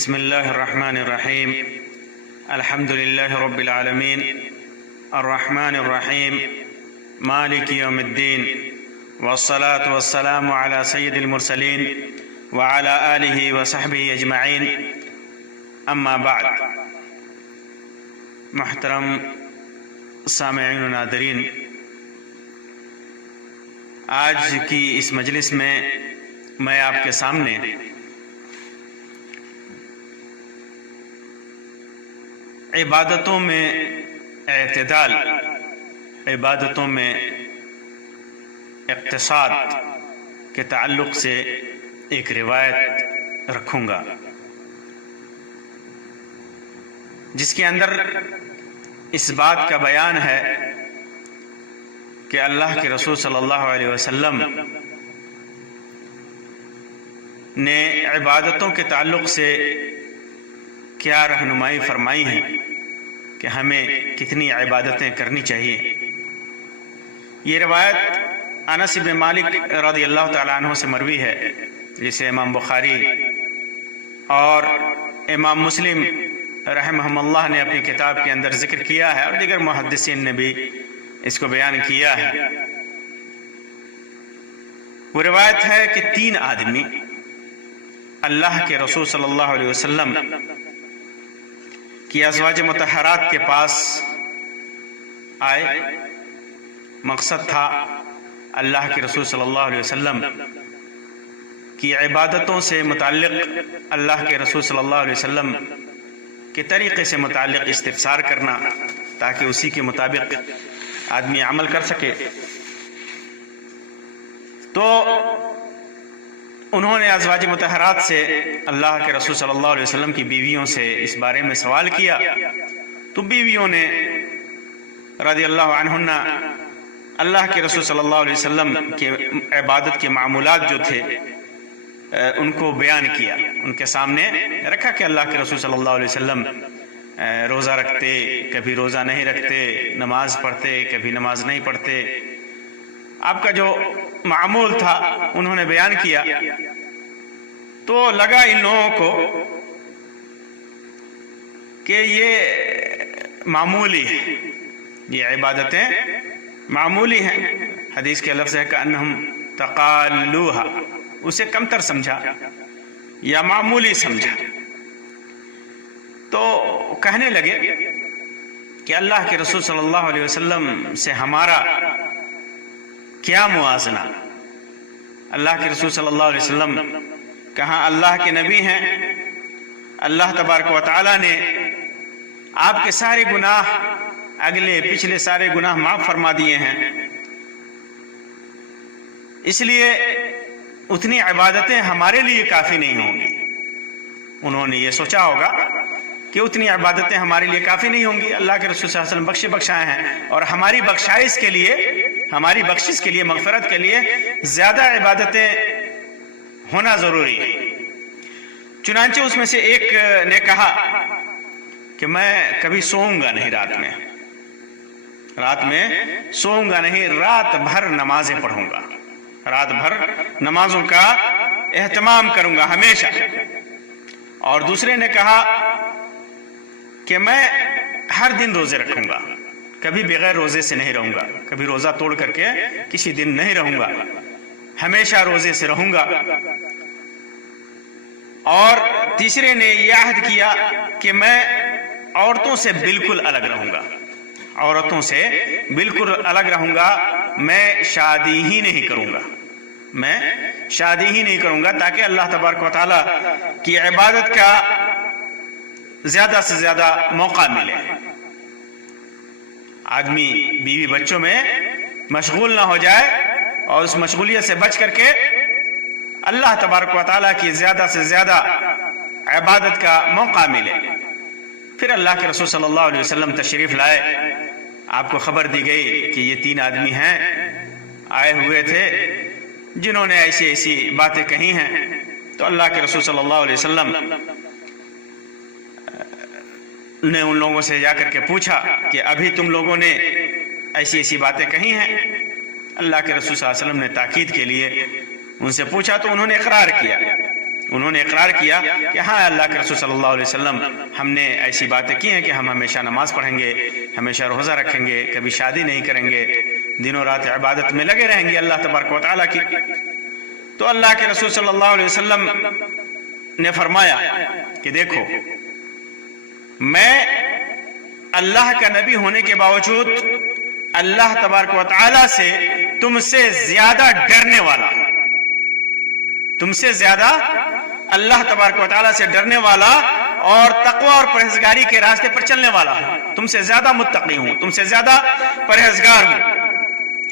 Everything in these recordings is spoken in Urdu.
بسم الله الرحمن الرحيم. الحمد لله رب العالمين الرحمن الرحيم مالك يوم الدين، والصلاة والسلام على سيد المرسلين وعلى آله وصحبه أجمعين. اما بعد. محترم سامعین و ناظرین، آج کی اس مجلس میں آپ کے سامنے عبادتوں میں اعتدال، عبادتوں میں اقتصاد کے تعلق سے ایک روایت رکھوں گا، جس کے اندر اس بات کا بیان ہے کہ اللہ کے رسول صلی اللہ علیہ وسلم نے عبادتوں کے تعلق سے کیا رہنمائی فرمائی ہے کہ ہمیں کتنی عبادتیں کرنی چاہیے. یہ روایت انس بن مالک رضی اللہ تعالیٰ عنہ سے مروی ہے، جسے امام بخاری اور امام مسلم رحمہم اللہ نے اپنی کتاب کے اندر ذکر کیا ہے، اور دیگر محدثین نے بھی اس کو بیان کیا ہے. وہ روایت ہے کہ 3 آدمی اللہ کے رسول صلی اللہ علیہ وسلم کی ازواج مطہرات کے پاس آئے. مقصد تھا اللہ کے رسول صلی اللہ علیہ وسلم کی عبادتوں سے متعلق اللہ کے رسول صلی اللہ علیہ وسلم کے طریقے سے متعلق استفسار کرنا، تاکہ اسی کے مطابق آدمی عمل کر سکے. تو انہوں نے ازواج مطہرات سے اللہ کے رسول صلی اللہ علیہ وسلم کی بیویوں سے اس بارے میں سوال کیا. تو بیویوں نے رضی اللہ عنہن اللہ کے رسول صلی اللہ علیہ وسلم کے عبادت کے معمولات جو تھے ان کو بیان کیا، ان کے سامنے رکھا کہ اللہ کے رسول صلی اللہ علیہ وسلم روزہ رکھتے، کبھی روزہ نہیں رکھتے، نماز پڑھتے، کبھی نماز نہیں پڑھتے. آپ کا جو معمول تھا انہوں نے بیان کیا. تو لگا ان لوگوں کو کہ یہ معمولی ہے، یہ عبادتیں معمولی ہیں. حدیث کے لفظ ہے کہ انہم تقالوہا، اسے کمتر سمجھا یا معمولی سمجھا. تو کہنے لگے کہ اللہ کے رسول صلی اللہ علیہ وسلم سے ہمارا کیا موازنہ؟ اللہ کے رسول صلی اللہ علیہ وسلم کہاں اللہ کے نبی ہیں، اللہ تبارک و تعالیٰ نے آپ کے سارے گناہ، اگلے پچھلے سارے گناہ معاف فرما دیے ہیں. اس لیے اتنی عبادتیں ہمارے لیے کافی نہیں ہوں گی. انہوں نے یہ سوچا ہوگا کہ اتنی عبادتیں ہمارے لیے کافی نہیں ہوں گی. اللہ کے رسول صلی اللہ علیہ وسلم بخشائے ہیں، اور ہماری بخشائش کے لیے، ہماری بخشش کے لیے، مغفرت کے لیے زیادہ عبادتیں ہونا ضروری ہے. چنانچہ اس میں سے ایک نے کہا کہ میں کبھی سوؤں گا نہیں، رات میں سوؤں گا نہیں، رات بھر نمازیں پڑھوں گا، رات بھر نمازوں کا اہتمام کروں گا ہمیشہ. اور دوسرے نے کہا کہ میں ہر دن روزے رکھوں گا، کبھی بغیر روزے سے نہیں رہوں گا، کبھی روزہ توڑ کر کے کسی دن نہیں رہوں گا، ہمیشہ روزے سے رہوں گا. اور تیسرے نے یہ عہد کیا کہ میں عورتوں سے بالکل الگ رہوں گا، عورتوں سے بالکل الگ رہوں گا، میں شادی ہی نہیں کروں گا، میں شادی ہی نہیں کروں گا، تاکہ اللہ تبارک و تعالیٰ کی عبادت کا زیادہ سے زیادہ موقع ملے. آدمی بیوی بچوں میں مشغول نہ ہو جائے، اور اس مشغولیت سے بچ کر کے اللہ تبارک و تعالیٰ کی زیادہ سے زیادہ عبادت کا موقع ملے. پھر اللہ کے رسول صلی اللہ علیہ وسلم تشریف لائے. آپ کو خبر دی گئی کہ یہ 3 آدمی ہیں، آئے ہوئے تھے، جنہوں نے ایسی باتیں کہی ہیں. تو اللہ کے رسول صلی اللہ علیہ وسلم نے ان لوگوں سے جا کر کے پوچھا کہ ابھی تم لوگوں نے ایسی باتیں کہی ہیں؟ اللہ کے رسول صلی اللہ علیہ وسلم نے تاکید کے لیے ان سے پوچھا، تو انہوں نے اقرار کیا. انہوں نے اقرار کیا کہ ہاں اللہ کے رسول صلی اللہ علیہ وسلم ہم نے ایسی باتیں کی ہیں کہ ہم ہمیشہ نماز پڑھیں گے، ہمیشہ روزہ رکھیں گے، کبھی شادی نہیں کریں گے، دنوں رات عبادت میں لگے رہیں گے اللہ تبارک و تعالیٰ کی۔ تو اللہ کے رسول صلی اللہ علیہ وسلم نے فرمایا کہ دیکھو، میں اللہ کا نبی ہونے کے باوجود اللہ تبارک و تعالیٰ سے تم سے زیادہ ڈرنے والا، تم سے زیادہ اللہ تبارک و تعالیٰ سے ڈرنے والا اور تقوی اور پرہیزگاری کے راستے پر چلنے والا ہوں، تم سے زیادہ متقی ہوں، تم سے زیادہ پرہیزگار ہوں،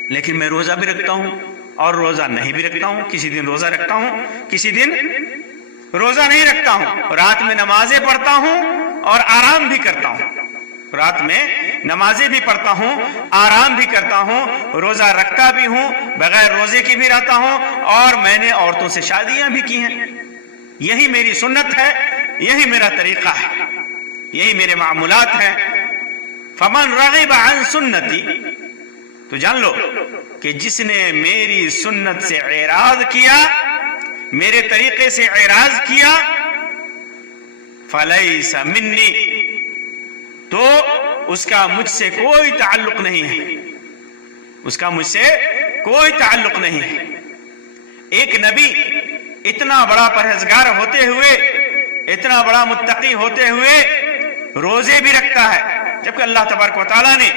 لیکن میں روزہ بھی رکھتا ہوں اور روزہ نہیں بھی رکھتا ہوں، کسی دن روزہ رکھتا ہوں، کسی دن روزہ نہیں رکھتا ہوں، رات میں نمازیں پڑھتا ہوں اور آرام بھی کرتا ہوں، رات میں نمازیں بھی پڑھتا ہوں، آرام بھی کرتا ہوں، روزہ رکھتا بھی ہوں، بغیر روزے کی بھی رہتا ہوں، اور میں نے عورتوں سے شادیاں بھی کی ہیں۔ یہی میری سنت ہے، یہی میرا طریقہ ہے، یہی میرے معمولات ہیں۔ فمن رغب عن سنتی، تو جان لو کہ جس نے میری سنت سے اعراض کیا، میرے طریقے سے اعراض کیا، فلیس منی، تو اس کا مجھ سے کوئی تعلق نہیں ہے، اس کا مجھ سے کوئی تعلق نہیں ہے۔ ایک نبی اتنا بڑا پرہیزگار ہوتے ہوئے، اتنا بڑا متقی ہوتے ہوئے روزے بھی رکھتا ہے، جبکہ اللہ تبارک و تعالیٰ نے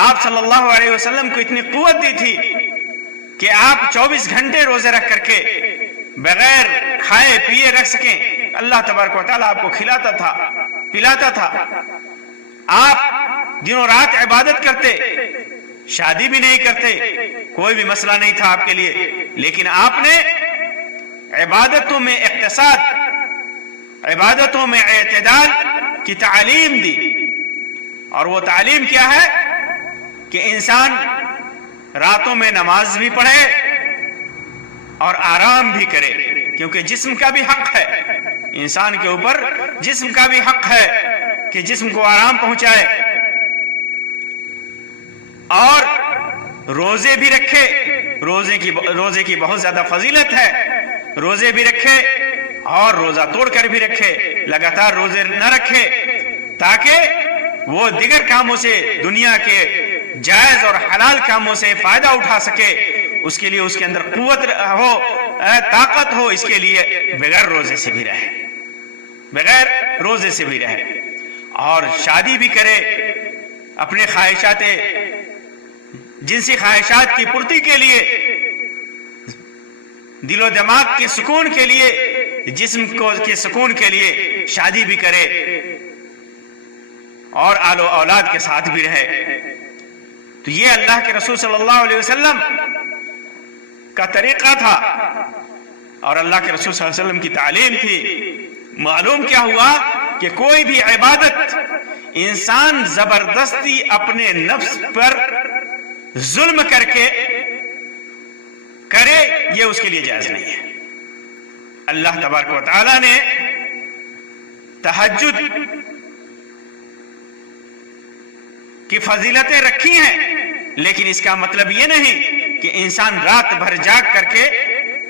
آپ صلی اللہ علیہ وسلم کو اتنی قوت دی تھی کہ آپ 24 گھنٹے روزے رکھ کر کے بغیر کھائے پیے رکھ سکیں۔ اللہ تبارک و تعالیٰ آپ کو کھلاتا تھا، پلاتا تھا، آپ دنوں رات عبادت کرتے، شادی بھی نہیں کرتے، کوئی بھی مسئلہ نہیں تھا آپ کے لیے، لیکن آپ نے عبادتوں میں اقتصاد، عبادتوں میں اعتدال کی تعلیم دی، اور وہ تعلیم کیا ہے کہ انسان راتوں میں نماز بھی پڑھے اور آرام بھی کرے، کیونکہ جسم کا بھی حق ہے، انسان کے اوپر جسم کا بھی حق ہے کہ جسم کو آرام پہنچائے، اور روزے بھی رکھے، روزے کی بہت زیادہ فضیلت ہے، روزے بھی رکھے اور روزہ توڑ کر بھی رکھے، لگاتار روزے نہ رکھے تاکہ وہ دیگر کاموں سے، دنیا کے جائز اور حلال کاموں سے فائدہ اٹھا سکے، اس کے لیے اس کے اندر قوت ہو، طاقت ہو، اس کے لیے بغیر روزے سے بھی رہے، بغیر روزے سے بھی رہے، اور شادی بھی کرے، اپنے خواہشات، جنسی خواہشات کی پورتی کے لیے، دل و دماغ کے سکون کے لیے، جسم کے سکون کے لیے شادی بھی کرے، اور آل و اولاد کے ساتھ بھی رہے۔ تو یہ اللہ کے رسول صلی اللہ علیہ وسلم کا طریقہ تھا، اور اللہ کے رسول صلی اللہ علیہ وسلم کی تعلیم تھی۔ معلوم کیا ہوا کہ کوئی بھی عبادت انسان زبردستی اپنے نفس پر ظلم کر کے کرے، یہ اس کے لیے جائز نہیں ہے۔ اللہ تبارک و تعالی نے تہجد کی فضیلتیں رکھی ہیں، لیکن اس کا مطلب یہ نہیں کہ انسان رات بھر جاگ کر کے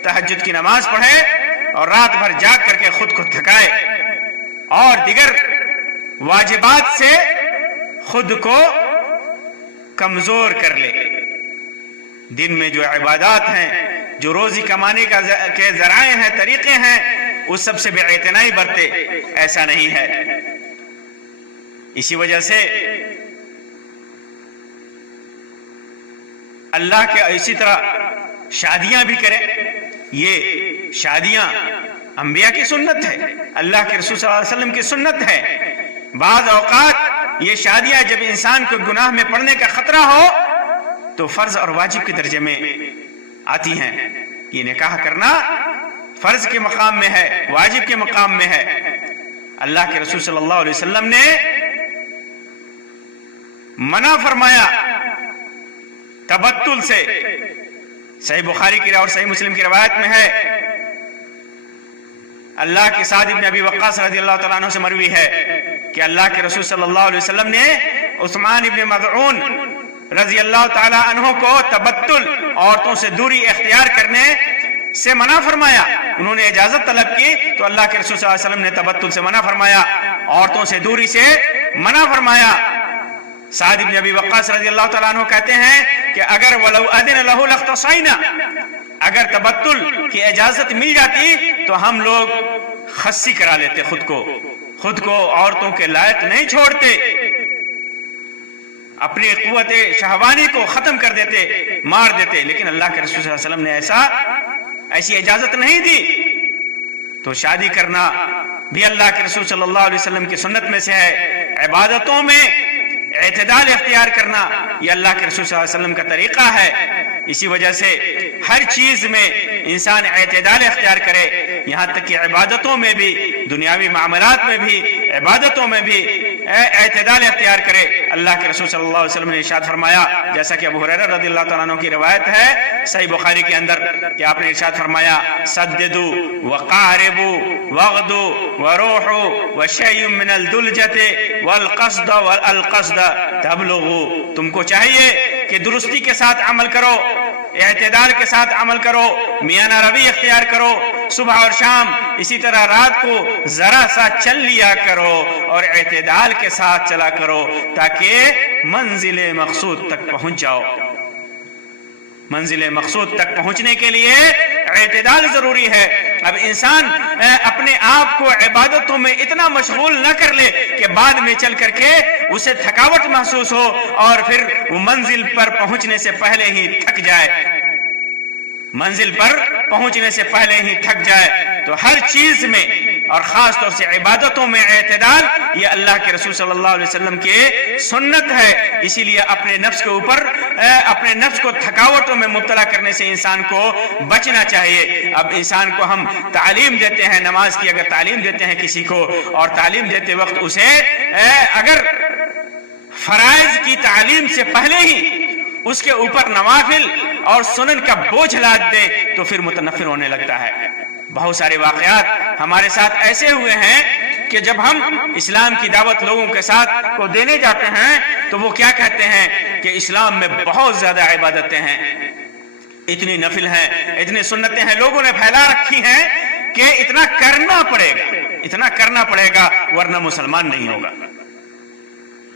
تہجد کی نماز پڑھے اور رات بھر جاگ کر کے خود کو تھکائے اور دیگر واجبات سے خود کو کمزور کر لے۔ دن میں جو عبادات ہیں، جو روزی کمانے کے ذرائع ہیں، طریقے ہیں، اس سب سے بے اعتنائی برتے، ایسا نہیں ہے۔ اسی وجہ سے اللہ کے اسی طرح شادیاں بھی کریں، یہ شادیاں انبیاء کی سنت ہے، اللہ کے رسول صلی اللہ علیہ وسلم کی سنت ہے۔ بعض اوقات یہ شادیاں جب انسان کو گناہ میں پڑنے کا خطرہ ہو تو فرض اور واجب کے درجے میں آتی ہیں۔ یہ نکاح کرنا فرض کے مقام میں ہے، واجب کے مقام میں ہے۔ اللہ کے رسول صلی اللہ علیہ وسلم نے منع فرمایا تبتل سے۔ صحیح بخاری کی اور صحیح مسلم کی روایت میں ہے، اللہ کے سعد ابن ابی وقاص رضی اللہ تعالیٰ عنہ سے مروی ہے کہ اللہ کے رسول صلی اللہ علیہ وسلم نے عثمان ابن مظعون رضی اللہ تعالیٰ عنہ کو تبتل، عورتوں سے دوری اختیار کرنے سے منع فرمایا, انہوں نے اجازت طلب کی تو اللہ کے رسول صلی اللہ علیہ وسلم نے تبتل سے منع فرمایا, عورتوں سے دوری سے منع فرمایا. سعد بن ابی وقاص رضی اللہ تعالیٰ عنہ کہتے ہیں کہ اگر وَلَوْ أَذِنَ لَهُ لَاخْتَصَيْنَا, اگر تبتل کی اجازت مل جاتی تو ہم لوگ خصی کرا لیتے, خود کو عورتوں کے لائق نہیں چھوڑتے, اپنی قوت شہوانی کو ختم کر دیتے, مار دیتے. لیکن اللہ کے رسول صلی اللہ علیہ وسلم نے ایسی اجازت نہیں دی. تو شادی کرنا بھی اللہ کے رسول صلی اللہ علیہ وسلم کی سنت میں سے ہے. عبادتوں میں اعتدال اختیار کرنا یہ اللہ کے رسول صلی اللہ علیہ وسلم کا طریقہ ہے. اسی وجہ سے ہر چیز میں انسان اعتدال اختیار کرے, یہاں تک کہ عبادتوں میں بھی, دنیاوی معاملات میں بھی, عبادتوں میں بھی اعتدال اختیار کرے. اللہ کے رسول صلی اللہ علیہ وسلم نے ارشاد فرمایا, جیسا کہ ابو ہریرہ رضی اللہ تعالیٰ عنہ کی روایت ہے صحیح بخاری کے اندر, کہ آپ نے ارشاد فرمایا سددوا وقاربوا واغدوا وروحوا وشيء من الدلجة والقصد والقصد تبلغوا. تم کو چاہیے کہ درستی کے ساتھ عمل کرو, اعتدال کے ساتھ عمل کرو, میانہ روی اختیار کرو, صبح اور شام اسی طرح رات کو ذرا سا چل لیا کرو اور اعتدال کے ساتھ چلا کرو تاکہ منزل مقصود تک پہنچ جاؤ. منزل مقصود تک پہنچنے کے لیے اعتدال ضروری ہے. اب انسان اپنے آپ کو عبادتوں میں اتنا مشغول نہ کر لے کہ بعد میں چل کر کے اسے تھکاوٹ محسوس ہو اور پھر وہ منزل پر پہنچنے سے پہلے ہی تھک جائے, منزل پر پہنچنے سے پہلے ہی تھک جائے. تو ہر چیز میں اور خاص طور سے عبادتوں میں اعتدال یہ اللہ کے رسول صلی اللہ علیہ وسلم کی سنت ہے. اسی لیے اپنے نفس کے اوپر اپنے نفس کو تھکاوٹوں میں مبتلا کرنے سے انسان کو بچنا چاہیے. اب انسان کو ہم تعلیم دیتے ہیں نماز کی, اگر تعلیم دیتے ہیں کسی کو اور تعلیم دیتے وقت اسے اگر فرائض کی تعلیم سے پہلے ہی اس کے اوپر نوافل اور سنن کا بوجھ لاد دیں تو پھر متنفر ہونے لگتا ہے. بہت سارے واقعات ہمارے ساتھ ایسے ہوئے ہیں کہ جب ہم اسلام کی دعوت لوگوں کے ساتھ کو دینے جاتے ہیں تو وہ کیا کہتے ہیں کہ اسلام میں بہت زیادہ عبادتیں ہیں, اتنی نفل ہیں, اتنی سنتیں ہیں, لوگوں نے پھیلا رکھی ہیں کہ اتنا کرنا پڑے گا ورنہ مسلمان نہیں ہوگا.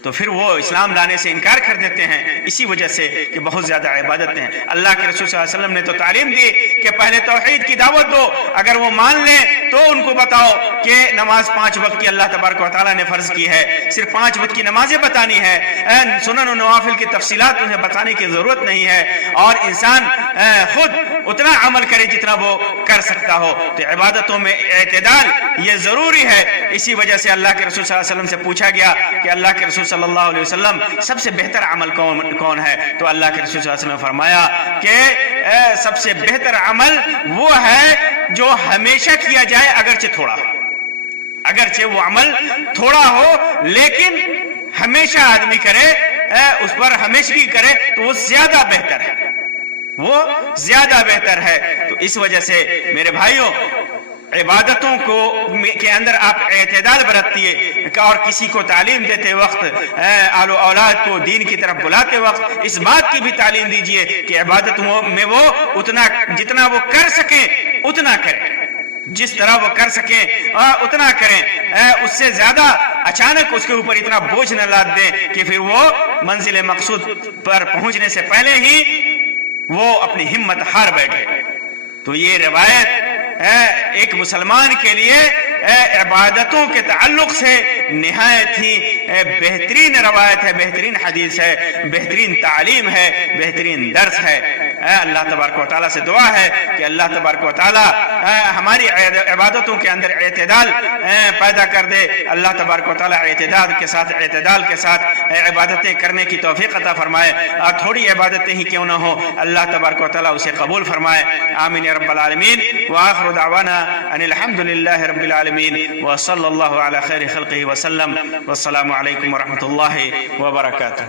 تو پھر وہ اسلام لانے سے انکار کر دیتے ہیں اسی وجہ سے کہ بہت زیادہ عبادتیں ہیں. اللہ کے رسول صلی اللہ علیہ وسلم نے تو تعلیم دی کہ پہلے توحید کی دعوت دو, اگر وہ مان لیں تو ان کو بتاؤ کہ نماز 5 وقت کی اللہ تبارک و تعالیٰ نے فرض کی ہے, صرف 5 وقت کی نمازیں بتانی ہے, سنن و نوافل کی تفصیلات انہیں بتانے کی ضرورت نہیں ہے, اور انسان خود اتنا عمل کرے جتنا وہ کر سکتا ہو. تو عبادتوں میں اعتدال یہ ضروری ہے. اسی وجہ سے اللہ کے رسول صلی اللہ علیہ وسلم سے پوچھا گیا کہ اللہ کے رسول صلی اللہ علیہ وسلم سب سے بہتر عمل کون ہے؟ تو اللہ کے رسول صلی اللہ علیہ وسلم نے فرمایا کہ سب سے بہتر عمل وہ ہے جو ہمیشہ کیا جائے اگرچہ وہ عمل تھوڑا ہو لیکن ہمیشہ آدمی کرے, اس پر ہمیشگی کرے تو وہ زیادہ بہتر ہے. تو اس وجہ سے میرے بھائیوں عبادتوں کے اندر آپ اعتدال برتیے, اور کسی کو تعلیم دیتے وقت آل و اولاد کو دین کی طرف بلاتے وقت اس بات کی بھی تعلیم دیجئے کہ عبادت میں وہ جتنا وہ کر سکیں اتنا کریں, جس طرح وہ کر سکیں اتنا کریں, اس سے زیادہ اچانک اس کے اوپر اتنا بوجھ نہ لاد دیں کہ پھر وہ منزل مقصود پر پہنچنے سے پہلے ہی وہ اپنی ہمت ہار بیٹھے. تو یہ روایت ایک مسلمان کے لیے عبادتوں کے تعلق سے نہایت ہی بہترین روایت ہے, بہترین حدیث ہے, بہترین تعلیم ہے, بہترین درس ہے. اللہ تبارک و تعالیٰ سے دعا ہے کہ اللہ تبارک و تعالیٰ ہماری عبادتوں کے اندر اعتدال پیدا کر دے. اللہ تبارک و تعالیٰ اعتدال کے ساتھ عبادتیں کرنے کی توفیق عطا فرمائے, اور تھوڑی عبادتیں ہی کیوں نہ ہو اللہ تبارک و تعالیٰ اسے قبول فرمائے. آمین یا رب العالمین. وآخر دعوانا ان الحمد للہ رب العالمین وصلی اللہ علی خیر خلقہ وسلم. والسلام علیکم ورحمۃ اللہ وبرکاتہ.